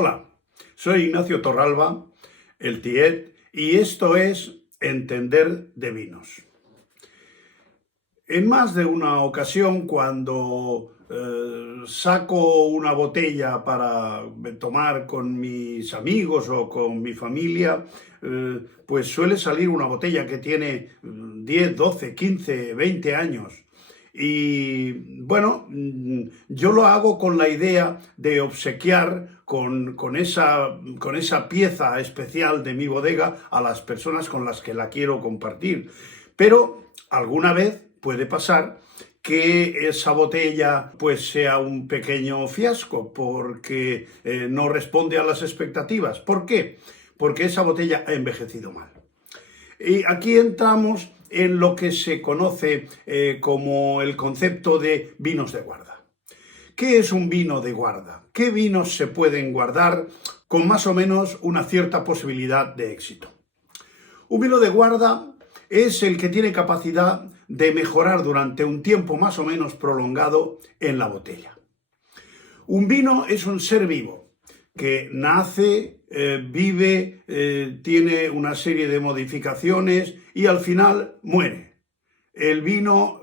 Hola, soy Ignacio Torralba, el Tiet, y esto es Entender de Vinos. En más de una ocasión, cuando saco una botella para tomar con mis amigos o con mi familia, pues suele salir una botella que tiene 10, 12, 15, 20 años. Y bueno, yo lo hago con la idea de obsequiar con esa pieza especial de mi bodega a las personas con las que la quiero compartir. Pero alguna vez puede pasar que esa botella pues sea un pequeño fiasco porque no responde a las expectativas. ¿Por qué? Porque esa botella ha envejecido mal. Y aquí entramos en lo que se conoce como el concepto de vinos de guarda. ¿Qué es un vino de guarda? ¿Qué vinos se pueden guardar con más o menos una cierta posibilidad de éxito? Un vino de guarda es el que tiene capacidad de mejorar durante un tiempo más o menos prolongado en la botella. Un vino es un ser vivo que nace, vive, tiene una serie de modificaciones y al final muere. El vino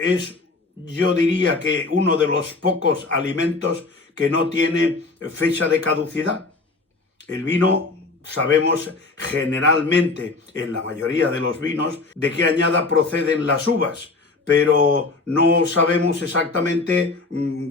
es, yo diría que uno de los pocos alimentos que no tiene fecha de caducidad. El vino, sabemos generalmente, en la mayoría de los vinos, de qué añada proceden las uvas, pero no sabemos exactamente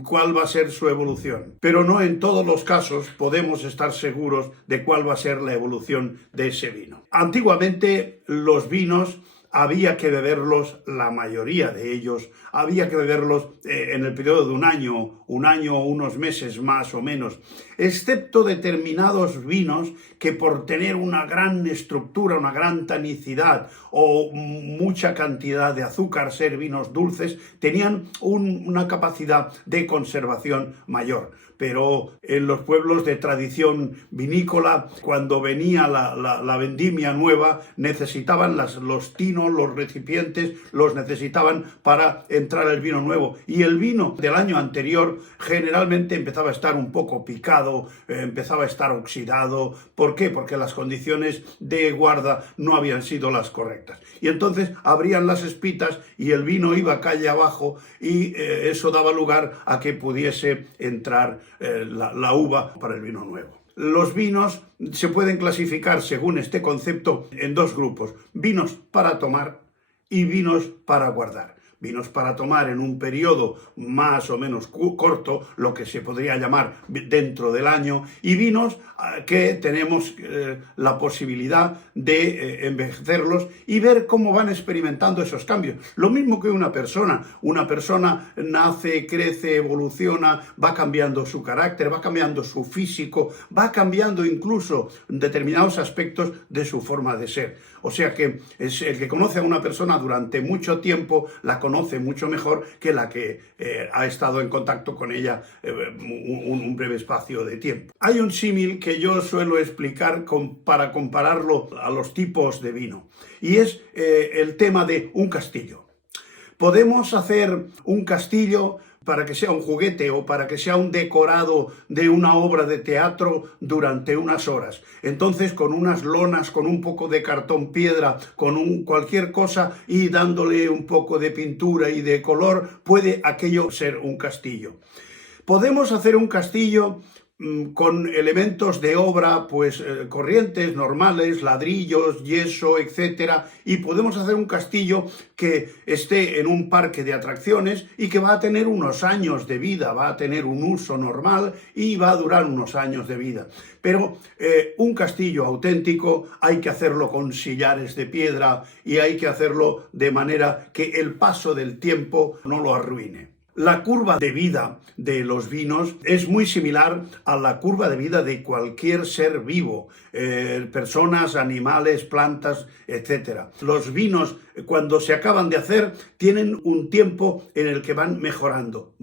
cuál va a ser su evolución. Pero no en todos los casos podemos estar seguros de cuál va a ser la evolución de ese vino. Antiguamente los vinos había que beberlos, la mayoría de ellos, había que beberlos en el periodo de un año o unos meses más o menos, excepto determinados vinos que por tener una gran estructura, una gran tanicidad o mucha cantidad de azúcar, ser vinos dulces, tenían una capacidad de conservación mayor. Pero en los pueblos de tradición vinícola, cuando venía la vendimia nueva, necesitaban los tinos, los recipientes, los necesitaban para entrar el vino nuevo. Y el vino del año anterior generalmente empezaba a estar un poco picado, empezaba a estar oxidado. ¿Por qué? Porque las condiciones de guarda no habían sido las correctas. Y entonces abrían las espitas y el vino iba calle abajo y eso daba lugar a que pudiese entrar la uva para el vino nuevo. Los vinos se pueden clasificar, según este concepto, en dos grupos: vinos para tomar y vinos para guardar. Vinos para tomar en un periodo más o menos corto, lo que se podría llamar dentro del año, y vinos que tenemos la posibilidad de envejecerlos y ver cómo van experimentando esos cambios. Lo mismo que una persona nace, crece, evoluciona, va cambiando su carácter, va cambiando su físico, va cambiando incluso determinados aspectos de su forma de ser. O sea que es el que conoce a una persona durante mucho tiempo, la conoce mucho mejor que la que ha estado en contacto con ella un breve espacio de tiempo. Hay un símil que yo suelo explicar para compararlo a los tipos de vino, y es el tema de un castillo. Podemos hacer un castillo para que sea un juguete o para que sea un decorado de una obra de teatro durante unas horas. Entonces, con unas lonas, con un poco de cartón piedra, con cualquier cosa y dándole un poco de pintura y de color, puede aquello ser un castillo. Podemos hacer un castillo con elementos de obra corrientes, normales, ladrillos, yeso, etcétera, y podemos hacer un castillo que esté en un parque de atracciones y que va a tener unos años de vida, va a tener un uso normal y va a durar unos años de vida. Pero un castillo auténtico hay que hacerlo con sillares de piedra y hay que hacerlo de manera que el paso del tiempo no lo arruine. La curva de vida de los vinos es muy similar a la curva de vida de cualquier ser vivo, personas, animales, plantas, etc. Los vinos, cuando se acaban de hacer, tienen un tiempo en el que van mejorando.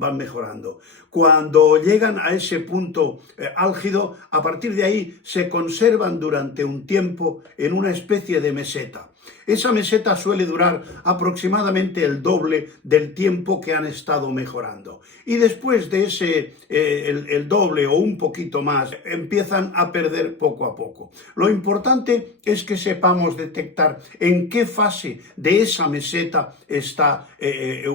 Cuando llegan a ese punto álgido, a partir de ahí se conservan durante un tiempo en una especie de meseta. esa meseta suele durar aproximadamente el doble del tiempo que han estado mejorando. Y después de ese, el doble o un poquito más, empiezan a perder poco a poco. Lo importante es que sepamos detectar en qué fase de esa meseta está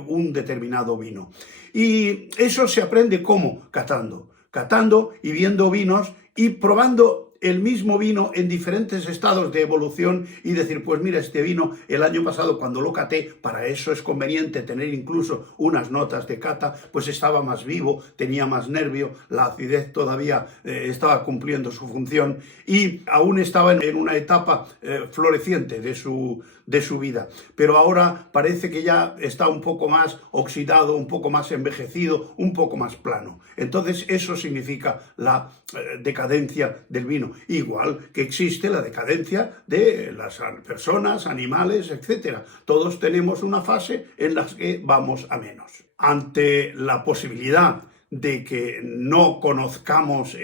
un determinado vino. Y eso se aprende ¿cómo? Catando y viendo vinos y probando el mismo vino en diferentes estados de evolución y decir, pues mira, este vino el año pasado cuando lo caté, para eso es conveniente tener incluso unas notas de cata, pues estaba más vivo, tenía más nervio, la acidez todavía estaba cumpliendo su función y aún estaba en una etapa floreciente de su vida. Pero ahora parece que ya está un poco más oxidado, un poco más envejecido, un poco más plano. Entonces eso significa la decadencia del vino. Igual que existe la decadencia de las personas, animales, etc. Todos tenemos una fase en la que vamos a menos. Ante la posibilidad de que no conozcamos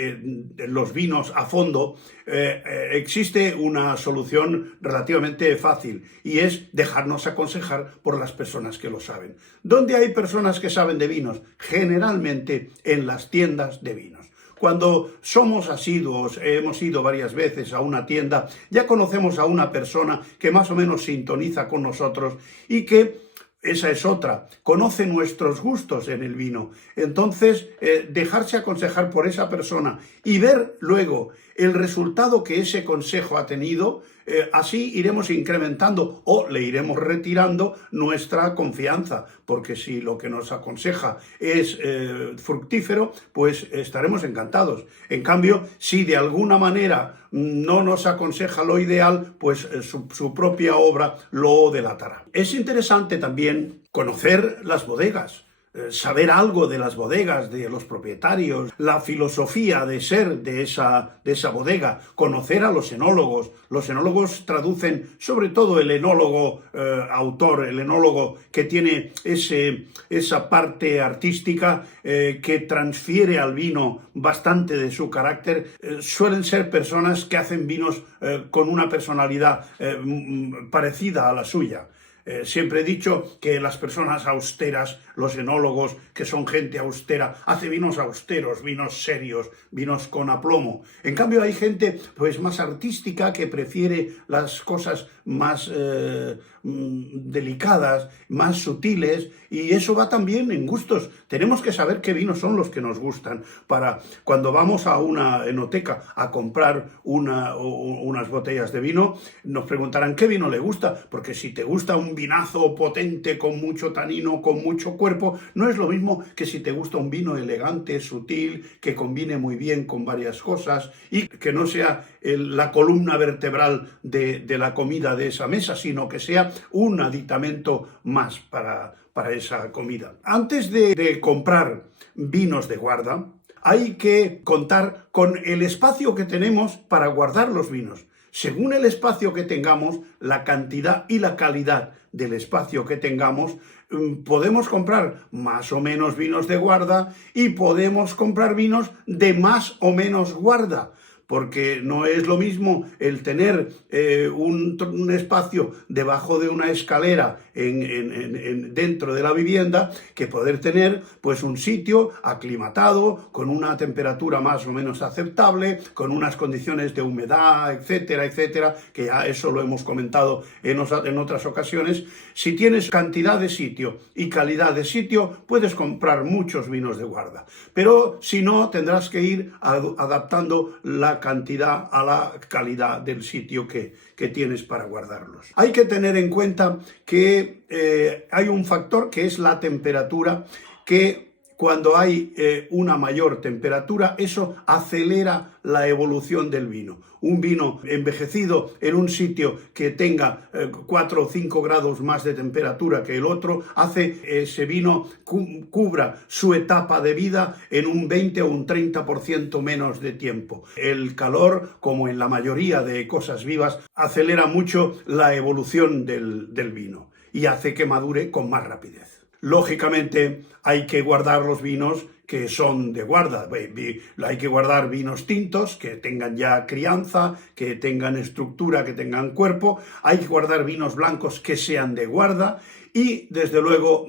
los vinos a fondo, existe una solución relativamente fácil y es dejarnos aconsejar por las personas que lo saben. ¿Dónde hay personas que saben de vinos? Generalmente en las tiendas de vinos. Cuando somos asiduos, hemos ido varias veces a una tienda, ya conocemos a una persona que más o menos sintoniza con nosotros y que esa es otra, conoce nuestros gustos en el vino. Entonces, dejarse aconsejar por esa persona y ver luego el resultado que ese consejo ha tenido, así iremos incrementando o le iremos retirando nuestra confianza, porque si lo que nos aconseja es fructífero, pues estaremos encantados. En cambio, si de alguna manera no nos aconseja lo ideal, pues su propia obra lo delatará. Es interesante también conocer las bodegas, saber algo de las bodegas, de los propietarios, la filosofía de ser de esa bodega, conocer a los enólogos. Los enólogos traducen, sobre todo el enólogo autor, el enólogo que tiene esa parte artística que transfiere al vino bastante de su carácter, suelen ser personas que hacen vinos con una personalidad parecida a la suya. Siempre he dicho que las personas austeras, los enólogos, que son gente austera, hace vinos austeros, vinos serios, vinos con aplomo. En cambio hay gente pues más artística que prefiere las cosas más delicadas, más sutiles, y eso va también en gustos. Tenemos que saber qué vinos son los que nos gustan para cuando vamos a una enoteca a comprar unas botellas de vino, nos preguntarán qué vino le gusta, porque si te gusta un vinazo potente con mucho tanino, con mucho cuerpo, no es lo mismo que si te gusta un vino elegante, sutil, que combine muy bien con varias cosas y que no sea la columna vertebral de la comida de esa mesa, sino que sea un aditamento más para esa comida. Antes de comprar vinos de guarda, hay que contar con el espacio que tenemos para guardar los vinos. Según el espacio que tengamos, la cantidad y la calidad del espacio que tengamos, podemos comprar más o menos vinos de guarda y podemos comprar vinos de más o menos guarda. Porque no es lo mismo el tener un espacio debajo de una escalera dentro de la vivienda que poder tener pues un sitio aclimatado, con una temperatura más o menos aceptable, con unas condiciones de humedad, etcétera, etcétera, que ya eso lo hemos comentado en otras ocasiones. Si tienes cantidad de sitio y calidad de sitio, puedes comprar muchos vinos de guarda. Pero si no, tendrás que ir adaptando la cantidad a la calidad del sitio que tienes para guardarlos. Hay que tener en cuenta que hay un factor que es la temperatura, que cuando hay una mayor temperatura, eso acelera la evolución del vino. Un vino envejecido en un sitio que tenga 4 o 5 grados más de temperatura que el otro, hace ese vino cubra su etapa de vida en un 20 o un 30% menos de tiempo. El calor, como en la mayoría de cosas vivas, acelera mucho la evolución del vino y hace que madure con más rapidez. Lógicamente hay que guardar los vinos que son de guarda. Hay que guardar vinos tintos que tengan ya crianza, que tengan estructura, que tengan cuerpo. Hay que guardar vinos blancos que sean de guarda. Y, desde luego,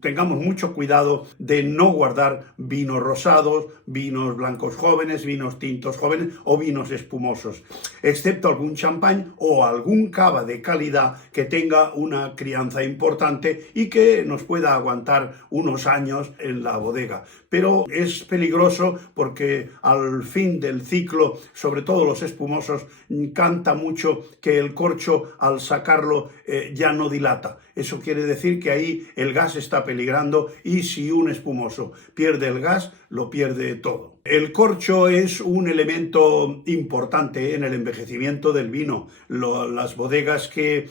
tengamos mucho cuidado de no guardar vinos rosados, vinos blancos jóvenes, vinos tintos jóvenes o vinos espumosos, excepto algún champán o algún cava de calidad que tenga una crianza importante y que nos pueda aguantar unos años en la bodega. Pero es peligroso porque al fin del ciclo, sobre todo los espumosos, canta mucho que el corcho al sacarlo ya no dilata. Eso quiere decir que ahí el gas está peligrando y si un espumoso pierde el gas, lo pierde todo. El corcho es un elemento importante en el envejecimiento del vino. Las bodegas que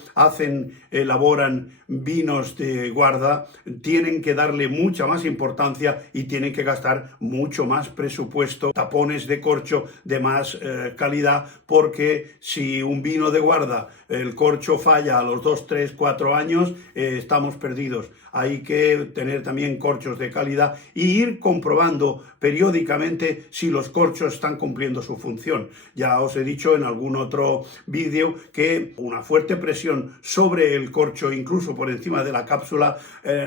elaboran vinos de guarda tienen que darle mucha más importancia y tienen que gastar mucho más presupuesto, tapones de corcho de más calidad, porque si un vino de guarda el corcho falla a los 2, 3, 4 años, estamos perdidos. Hay que tener también corchos de calidad y ir comprobando periódicamente si los corchos están cumpliendo su función. Ya os he dicho en algún otro vídeo que una fuerte presión sobre el corcho, incluso por encima de la cápsula,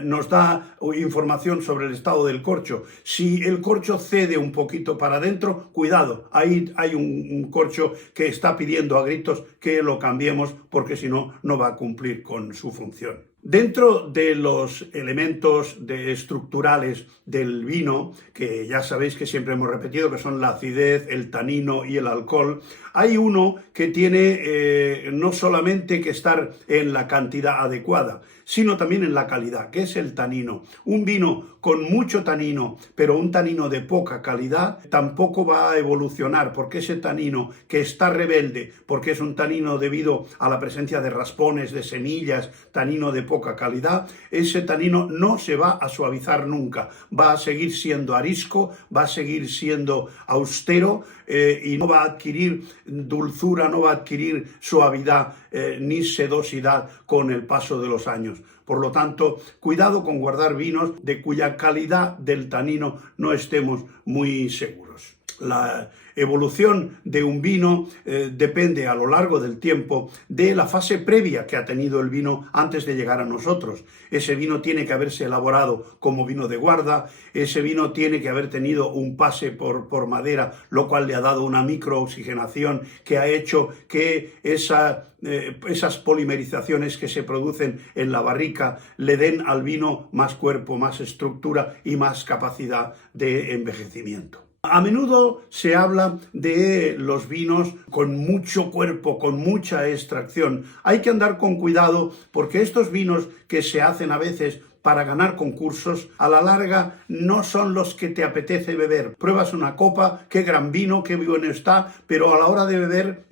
nos da información sobre el estado del corcho. Si el corcho cede un poquito para adentro, cuidado, ahí hay un corcho que está pidiendo a gritos que lo cambiemos porque si no, no va a cumplir con su función. Dentro de los elementos estructurales del vino, que ya sabéis que siempre hemos repetido que son la acidez, el tanino y el alcohol, hay uno que tiene no solamente que estar en la cantidad adecuada, sino también en la calidad, que es el tanino. Un vino con mucho tanino, pero un tanino de poca calidad, tampoco va a evolucionar, porque ese tanino que está rebelde, porque es un tanino debido a la presencia de raspones, de semillas, tanino de poca calidad, ese tanino no se va a suavizar nunca, va a seguir siendo arisco, va a seguir siendo austero y no va a adquirir dulzura, no va a adquirir suavidad ni sedosidad con el paso de los años. Por lo tanto, cuidado con guardar vinos de cuya calidad del tanino no estemos muy seguros. La evolución de un vino depende a lo largo del tiempo de la fase previa que ha tenido el vino antes de llegar a nosotros. Ese vino tiene que haberse elaborado como vino de guarda, ese vino tiene que haber tenido un pase por madera, lo cual le ha dado una microoxigenación que ha hecho que esas polimerizaciones que se producen en la barrica le den al vino más cuerpo, más estructura y más capacidad de envejecimiento. A menudo se habla de los vinos con mucho cuerpo, con mucha extracción. Hay que andar con cuidado porque estos vinos que se hacen a veces para ganar concursos, a la larga no son los que te apetece beber. Pruebas una copa, qué gran vino, qué bueno está, pero a la hora de beber,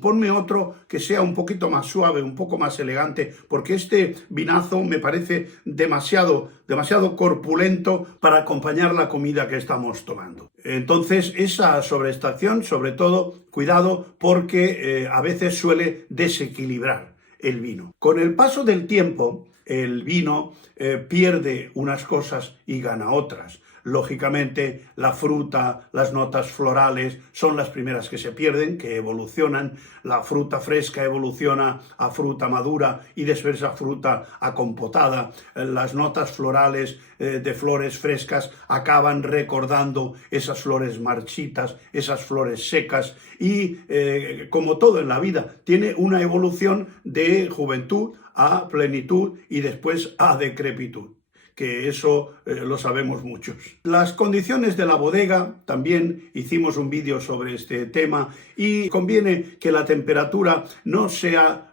ponme otro que sea un poquito más suave, un poco más elegante, porque este vinazo me parece demasiado corpulento para acompañar la comida que estamos tomando. Entonces, esa sobreextracción, sobre todo, cuidado, porque a veces suele desequilibrar el vino. Con el paso del tiempo, el vino pierde unas cosas y gana otras. Lógicamente, la fruta, las notas florales son las primeras que se pierden, que evolucionan. La fruta fresca evoluciona a fruta madura y después a fruta acompotada. Las notas florales de flores frescas acaban recordando esas flores marchitas, esas flores secas y, como todo en la vida, tiene una evolución de juventud a plenitud y después a decrepitud, que eso lo sabemos muchos. Las condiciones de la bodega, también hicimos un vídeo sobre este tema y conviene que la temperatura no sea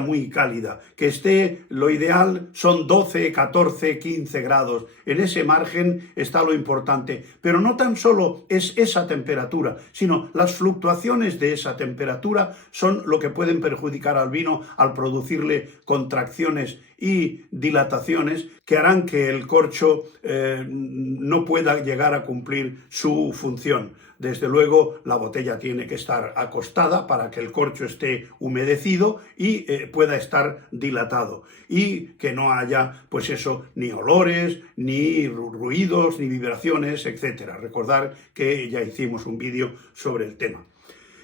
muy cálida, que esté, lo ideal son 12, 14, 15 grados. En ese margen está lo importante, pero no tan solo es esa temperatura, sino las fluctuaciones de esa temperatura son lo que pueden perjudicar al vino al producirle contracciones y dilataciones que harán que el corcho no pueda llegar a cumplir su función. Desde luego, la botella tiene que estar acostada para que el corcho esté humedecido y pueda estar dilatado. Y que no haya, pues eso, ni olores, ni ruidos, ni vibraciones, etc. Recordar que ya hicimos un vídeo sobre el tema.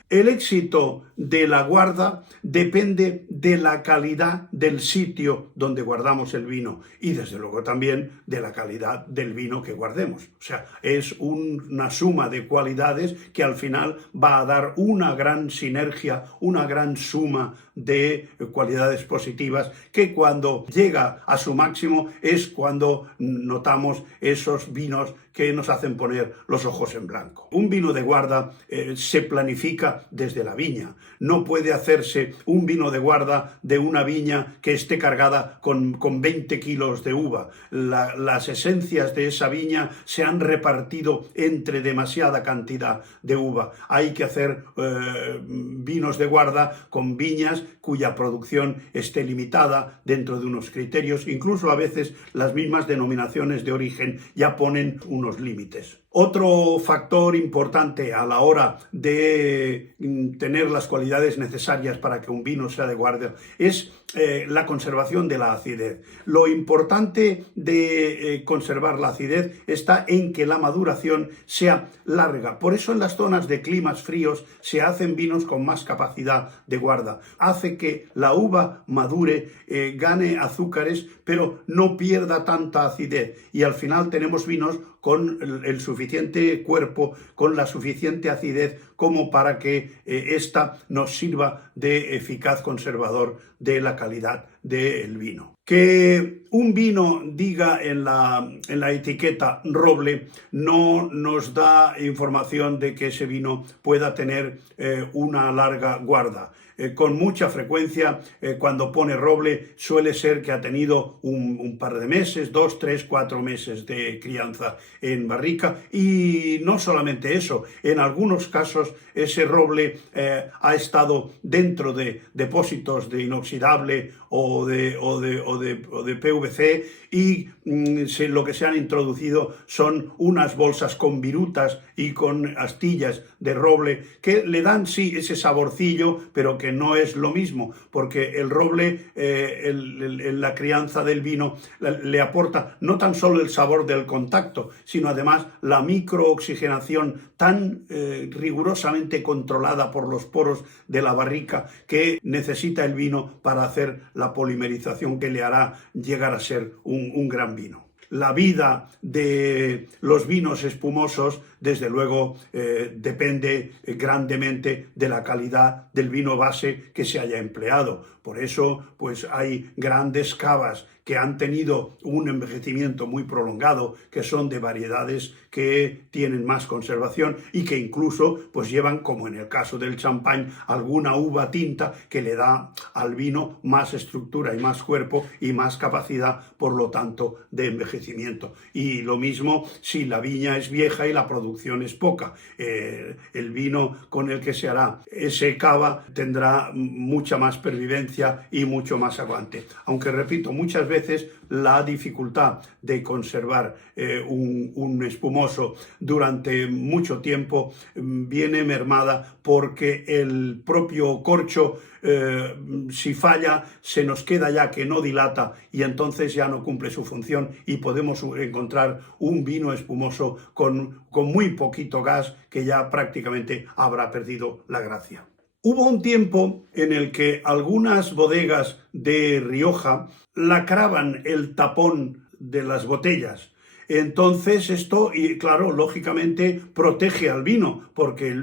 El éxito de la guarda depende de la calidad del sitio donde guardamos el vino y desde luego también de la calidad del vino que guardemos. O sea, es una suma de cualidades que al final va a dar una gran sinergia, una gran suma de cualidades positivas que cuando llega a su máximo es cuando notamos esos vinos que nos hacen poner los ojos en blanco. Un vino de guarda se planifica desde la viña. No puede hacerse un vino de guarda de una viña que esté cargada con 20 kilos de uva. Las esencias de esa viña se han repartido entre demasiada cantidad de uva. Hay que hacer vinos de guarda con viñas cuya producción esté limitada dentro de unos criterios. Incluso a veces las mismas denominaciones de origen ya ponen unos límites. Otro factor importante a la hora de tener las cualidades necesarias para que un vino sea de guarda es la conservación de la acidez. Lo importante de conservar la acidez está en que la maduración sea larga. Por eso en las zonas de climas fríos se hacen vinos con más capacidad de guarda. Hace que la uva madure, gane azúcares, pero no pierda tanta acidez. Y al final tenemos vinos con el suficiente cuerpo, con la suficiente acidez como para que ésta nos sirva de eficaz conservador de la calidad del vino. Que un vino diga en la etiqueta roble no nos da información de que ese vino pueda tener una larga guarda. Con mucha frecuencia, cuando pone roble, suele ser que ha tenido un par de meses, 2, 3, 4 meses de crianza en barrica. Y no solamente eso, en algunos casos ese roble ha estado dentro de depósitos de inoxidable o de PVC y lo que se han introducido son unas bolsas con virutas y con astillas de roble que le dan sí ese saborcillo, pero que no es lo mismo, porque el roble en la crianza del vino le aporta no tan solo el sabor del contacto, sino además la microoxigenación tan rigurosamente controlada por los poros de la barrica que necesita el vino para hacer la polimerización que le hará llegar a ser un gran vino. La vida de los vinos espumosos, desde luego, depende grandemente de la calidad del vino base que se haya empleado. Por eso, pues hay grandes cavas que han tenido un envejecimiento muy prolongado, que son de variedades que tienen más conservación y que incluso pues llevan, como en el caso del champán, alguna uva tinta que le da al vino más estructura y más cuerpo y más capacidad, por lo tanto, de envejecimiento. Y lo mismo si la viña es vieja y la producción es poca. El vino con el que se hará ese cava tendrá mucha más pervivencia y mucho más aguante. Aunque, repito, muchas veces la dificultad de conservar un espumoso durante mucho tiempo viene mermada porque el propio corcho, si falla, se nos queda ya que no dilata y entonces ya no cumple su función y podemos encontrar un vino espumoso con muy poquito gas que ya prácticamente habrá perdido la gracia. Hubo un tiempo en el que algunas bodegas de Rioja lacraban el tapón de las botellas. Entonces esto, y claro, lógicamente protege al vino porque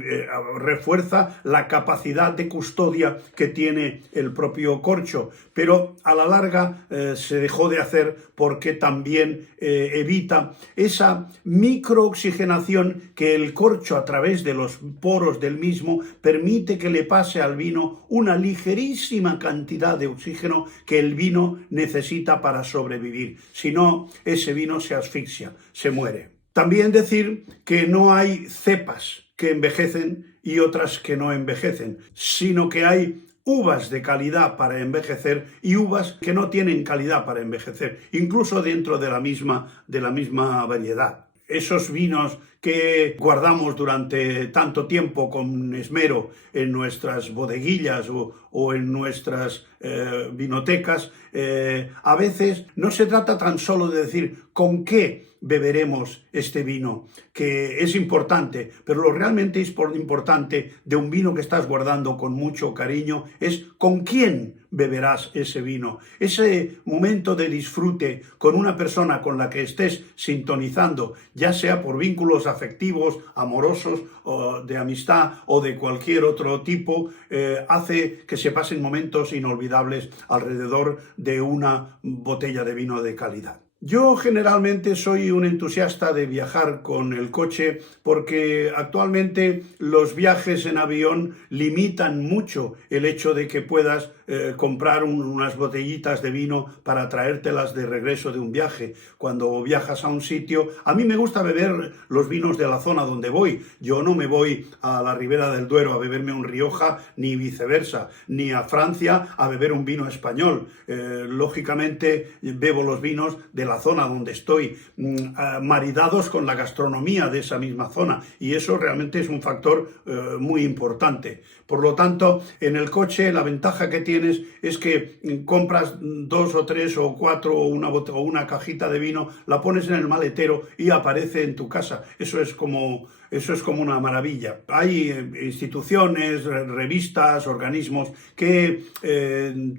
refuerza la capacidad de custodia que tiene el propio corcho, pero a la larga se dejó de hacer porque también evita esa microoxigenación que el corcho a través de los poros del mismo permite que le pase al vino una ligerísima cantidad de oxígeno que el vino necesita para sobrevivir. Si no, ese vino se asfixia, se muere. También decir que no hay cepas que envejecen y otras que no envejecen, sino que hay uvas de calidad para envejecer y uvas que no tienen calidad para envejecer, incluso dentro de la misma variedad. Esos vinos que guardamos durante tanto tiempo con esmero en nuestras bodeguillas o en nuestras vinotecas, a veces no se trata tan solo de decir con qué beberemos este vino, que es importante, pero lo realmente importante de un vino que estás guardando con mucho cariño es con quién beberás ese vino. Ese momento de disfrute con una persona con la que estés sintonizando, ya sea por vínculos afectivos, amorosos, o de amistad o de cualquier otro tipo, hace que se pasen momentos inolvidables alrededor de una botella de vino de calidad. Yo generalmente soy un entusiasta de viajar con el coche porque actualmente los viajes en avión limitan mucho el hecho de que puedas comprar unas botellitas de vino para traértelas de regreso de un viaje. Cuando viajas a un sitio, a mí me gusta beber los vinos de la zona donde voy. Yo no me voy a la Ribera del Duero a beberme un Rioja, ni viceversa, ni a Francia a beber un vino español. Lógicamente bebo los vinos de la zona donde estoy, maridados con la gastronomía de esa misma zona, y eso realmente es un factor muy importante. Por lo tanto, en el coche la ventaja que tienes es que compras 2 o 3 o 4 o una cajita de vino, la pones en el maletero y aparece en tu casa. Eso es como una maravilla. Hay instituciones, revistas, organismos que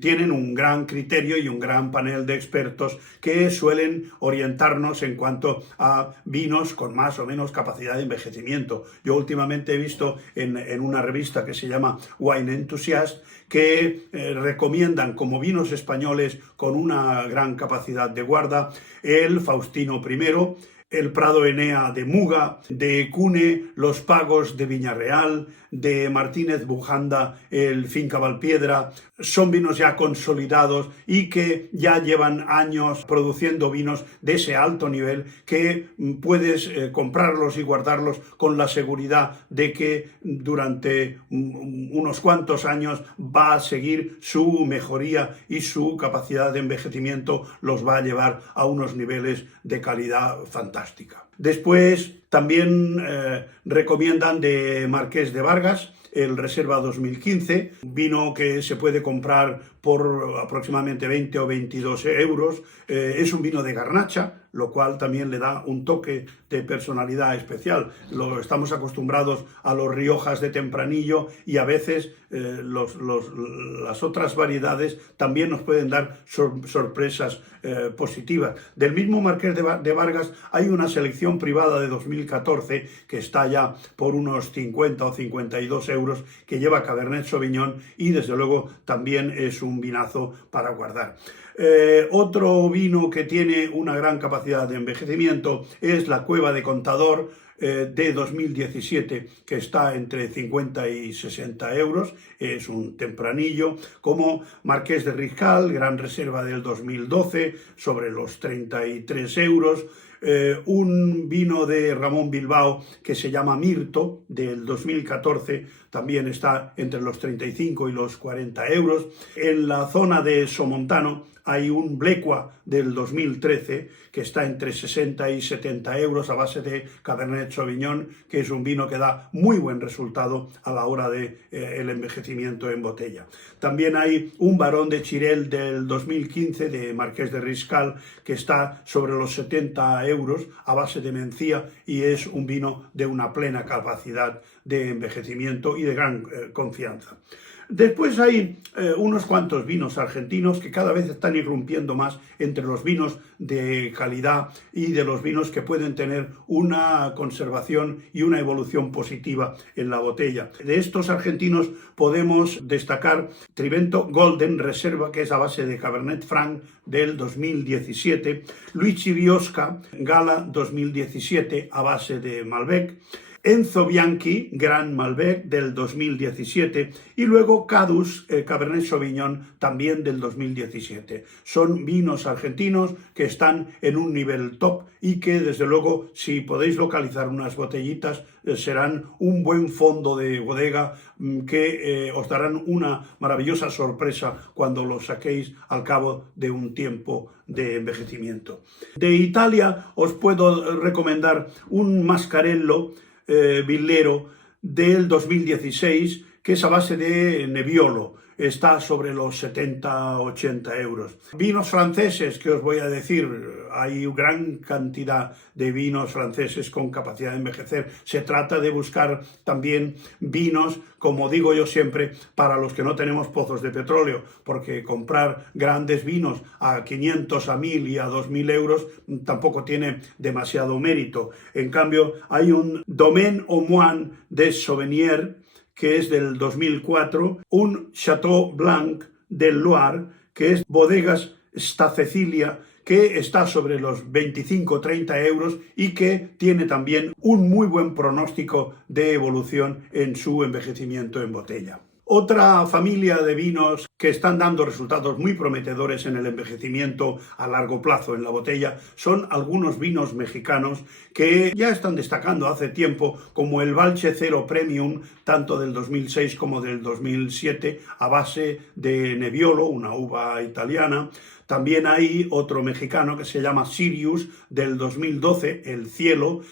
tienen un gran criterio y un gran panel de expertos que suelen orientarnos en cuanto a vinos con más o menos capacidad de envejecimiento. Yo últimamente he visto en una revista que se llama Wine Enthusiast que recomiendan como vinos españoles con una gran capacidad de guarda el Faustino I, el Prado Enea de Muga, de Cune, los Pagos de Viñarreal, de Martínez Bujanda, el Finca Valpiedra. Son vinos ya consolidados y que ya llevan años produciendo vinos de ese alto nivel que puedes comprarlos y guardarlos con la seguridad de que durante unos cuantos años va a seguir su mejoría y su capacidad de envejecimiento los va a llevar a unos niveles de calidad fantástica. Después también recomiendan de Marqués de Vargas el Reserva 2015, vino que se puede comprar por aproximadamente 20 o 22 euros. Es un vino de garnacha, lo cual también le da un toque de personalidad especial. Estamos acostumbrados a los Riojas de tempranillo y a veces las otras variedades también nos pueden dar sorpresas positivas. Del mismo Marqués de Vargas hay una selección privada de 2014 que está ya por unos 50 o 52 euros, que lleva Cabernet Sauvignon y desde luego también es un vinazo para guardar. Otro vino que tiene una gran capacidad de envejecimiento es la Cueva de Contador de 2017, que está entre 50 y 60 euros, es un tempranillo, como Marqués de Riscal, Gran Reserva del 2012, sobre los 33 euros, un vino de Ramón Bilbao que se llama Mirto, del 2014, también está entre los 35 y los 40 euros. En la zona de Somontano hay un Blecua del 2013 que está entre 60 y 70 euros a base de Cabernet Sauvignon, que es un vino que da muy buen resultado a la hora de el envejecimiento en botella. También hay un Barón de Chirel del 2015 de Marqués de Riscal que está sobre los 70 euros a base de mencía y es un vino de una plena capacidad de envejecimiento y de gran confianza. Después hay unos cuantos vinos argentinos que cada vez están irrumpiendo más entre los vinos de calidad y de los vinos que pueden tener una conservación y una evolución positiva en la botella. De estos argentinos podemos destacar Trivento Golden Reserva, que es a base de Cabernet Franc del 2017, Luigi Biosca Gala 2017 a base de Malbec, Enzo Bianchi, Gran Malbec, del 2017, y luego Cadus, Cabernet Sauvignon, también del 2017. Son vinos argentinos que están en un nivel top y que, desde luego, si podéis localizar unas botellitas, serán un buen fondo de bodega que os darán una maravillosa sorpresa cuando los saquéis al cabo de un tiempo de envejecimiento. De Italia os puedo recomendar un Mascarello Villero del 2016, que es a base de Nebbiolo. Está sobre los 70-80 euros. Vinos franceses, que os voy a decir, hay gran cantidad de vinos franceses con capacidad de envejecer. Se trata de buscar también vinos, como digo yo siempre, para los que no tenemos pozos de petróleo, porque comprar grandes vinos a 500, a 1000 y a 2000 euros tampoco tiene demasiado mérito. En cambio, hay un Domaine au Moine de Sauvigny, que es del 2004, un Chateau Blanc del Loire, que es Bodegas Sta Cecilia, que está sobre los 25-30 euros y que tiene también un muy buen pronóstico de evolución en su envejecimiento en botella. Otra familia de vinos que están dando resultados muy prometedores en el envejecimiento a largo plazo en la botella son algunos vinos mexicanos que ya están destacando hace tiempo, como el Valche Cero Premium, tanto del 2006 como del 2007, a base de Nebbiolo, una uva italiana. También hay otro mexicano que se llama Sirius, del 2012, El Cielo,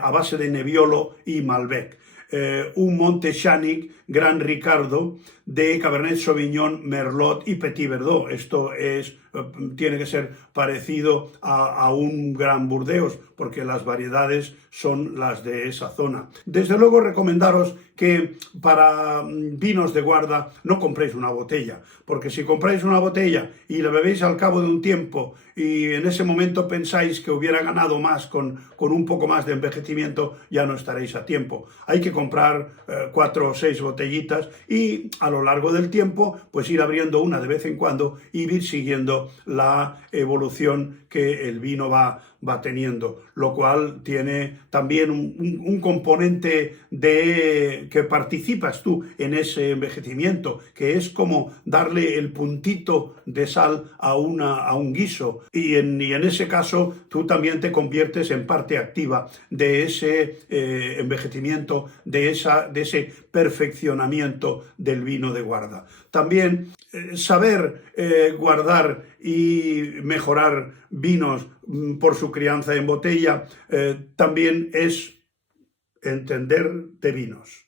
a base de Nebbiolo y Malbec. Un Montechanic Gran Ricardo de Cabernet Sauvignon, Merlot y Petit Verdot. Esto tiene que ser parecido a un Gran Burdeos, porque las variedades son las de esa zona. Desde luego, recomendaros que para vinos de guarda no compréis una botella, porque si compráis una botella y la bebéis al cabo de un tiempo y en ese momento pensáis que hubiera ganado más con un poco más de envejecimiento, ya no estaréis a tiempo. Hay que comprar 4 o 6 botellitas y a lo largo del tiempo pues ir abriendo una de vez en cuando y ir siguiendo la evolución que el vino va teniendo, lo cual tiene también un componente de que participas tú en ese envejecimiento, que es como darle el puntito de sal a un guiso, y en ese caso tú también te conviertes en parte activa de ese envejecimiento, de ese perfeccionamiento del vino de guarda. También saber guardar y mejorar vinos por su crianza en botella también es entender de vinos.